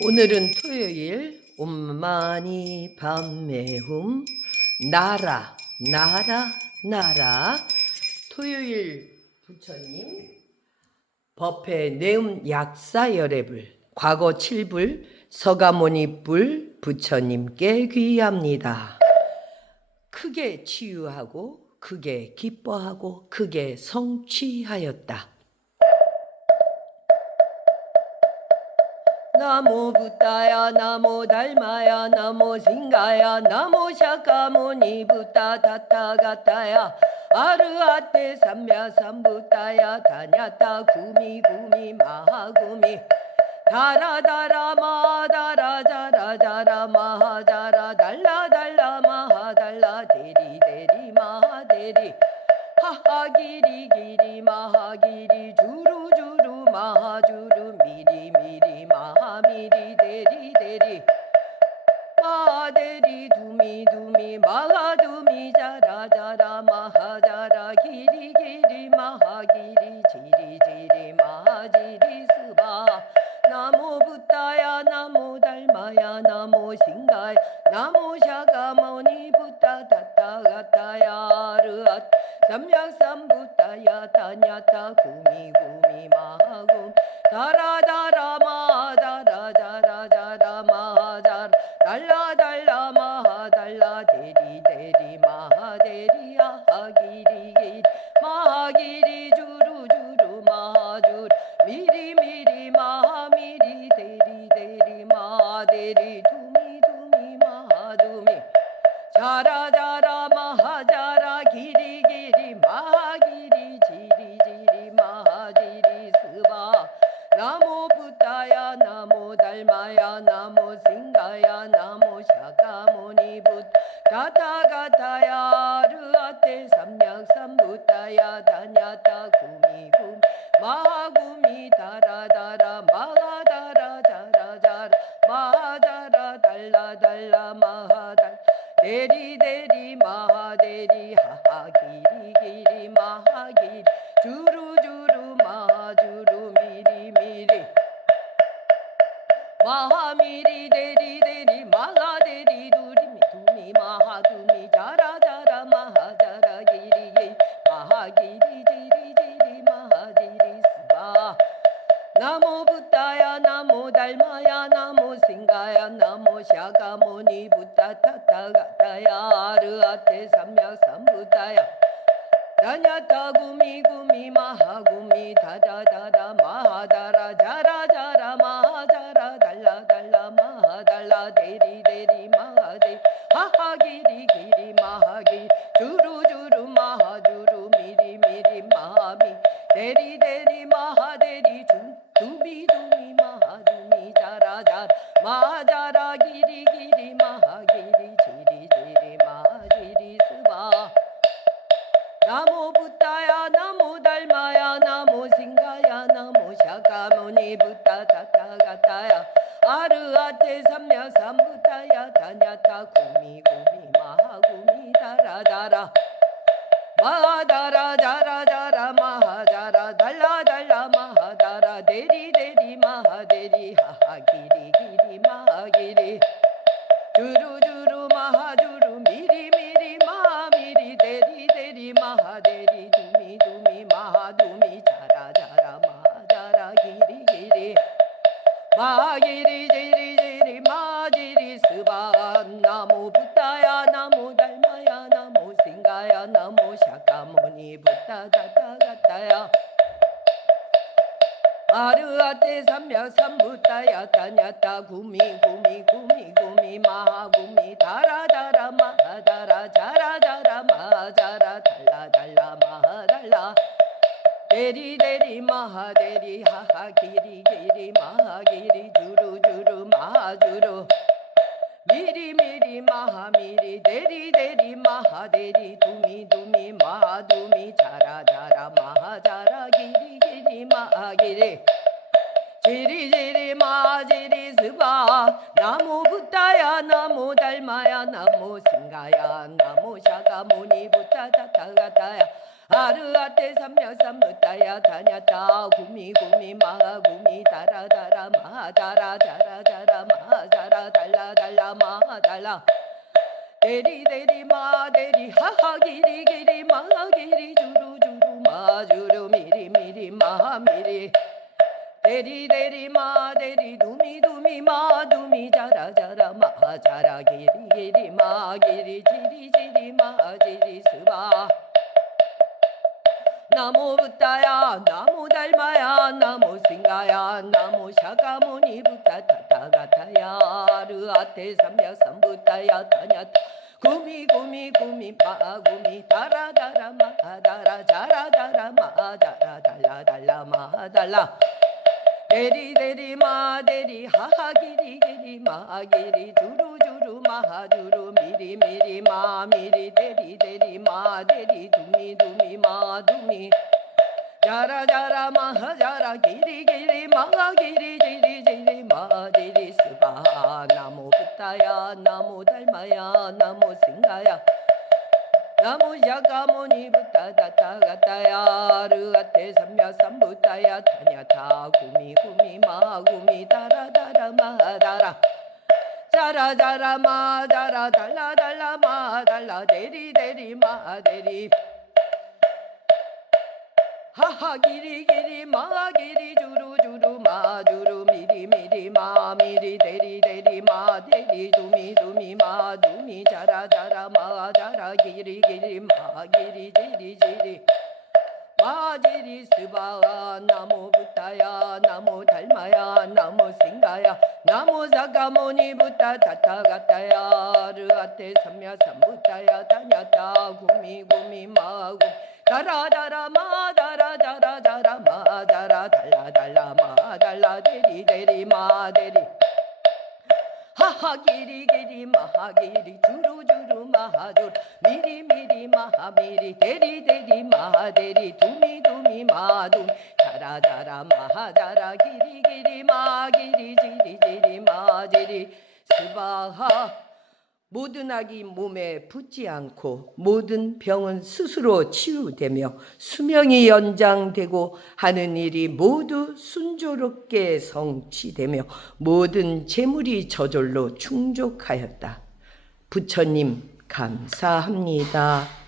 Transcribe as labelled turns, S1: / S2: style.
S1: 오늘은 토요일 엄마니 밤매움 나라 나라 나라 토요일 부처님 법회 내음 약사 열애불 과거 칠불 서가모니 불 부처님께 귀합니다. 크게 치유하고 크게 기뻐하고 크게 성취하였다. 나모 부다야 나모 달마야 나모 싱가야 나모 샤카모니 부다 다타 가타야. 아르아테 삼야 삼부다야 다냐타 구미 구미 마하구미. 다라다라마 지리스바. 나무 부타야 나무 달마야 나무 신가야. 나무 샤가모니 부타 타타 가타야 르앗. 삼약삼 부타야 타냐타 구미 구미 마하구. 다라 따야다냐다 구미구 마 삼부다야. 삼부다야 다냐타 구미 구미 마하 구미 다다다다 마하다라자. da da da da da da 하며 삼부다 야따 야따 구미 구미 구미 구미 마 구미 달아 달아 마 달아 자라 자라 마 자라 달라 달라 마 달라. 대리 대리 마 대리 하하 길이 길이 마 길이 주루 주루 마 주루. 미리 미리 마 미리 대리 대리 마 대리 두미 두미 마 나무 부타야 나무 달마야 나무 싱가야 나무 샤가모니 부타 다타가타야. 아르아테 삼녀삼 부타야 다냐다 구미 구미 마하 구미 달아 달아 마하 달아 자라 자라 마하 자라 달라 달라 마하 달라. 대리 대리 마 대리 하하 기리 기리 마하 기리 주루 주루 마 주루 미리 미리 마하 미리. 대리 대리 마 대리 두 나무 샤가무니 부타 타타가타야. 르아테 삼야 삼부타야 타냐타 구미 구미 구미 마 구미 다라 다라 마 다라 자라 자라 마 자라 달라 달라 마 달라. 대리 대리 마 대리 하하 기리 기리 마 기리 주루 주루 마 주루 미리 미리 마 미리 대리 대리 마 대리 두미 두미 마 두미. 자라 자라 마 자라 기리 기리 마기 나무 부타야 나무 달마야 나무 싱가야. 나무 야가모니 부타 다타 가타야 르아테 삼야 삼부타야. 타냐타 구미 구미 마 구미 다라 다라 마 다라 자라 자라 마 자라 달라 달라 마 달라. 대리 대리 마 대리. 하하 기리 기리 나무 부타야 나무 달마야 나무 싱가야 나무 사가모니 부타 타타 가타야 르아테 삼야 삼부타야 다냐타 구미 구미 마구 다라 다라 마 다라 자라 자라 마 자라 달라 달라 마 달라 대리 대리 마 대리. 하하 기리 기리 마하 기리 주루 주루 마하 주루 미리 미리 마하 미리 대리 대리 마하 대리 두미 두미 마 두미 자라 자라 마하 자라 기리 기리 마 기리 지리 지리 마 지리 스바하 모든 악이 몸에 붙지 않고 모든 병은 스스로 치유되며 수명이 연장되고 하는 일이 모두 순조롭게 성취되며 모든 재물이 저절로 충족하였다. 부처님 감사합니다.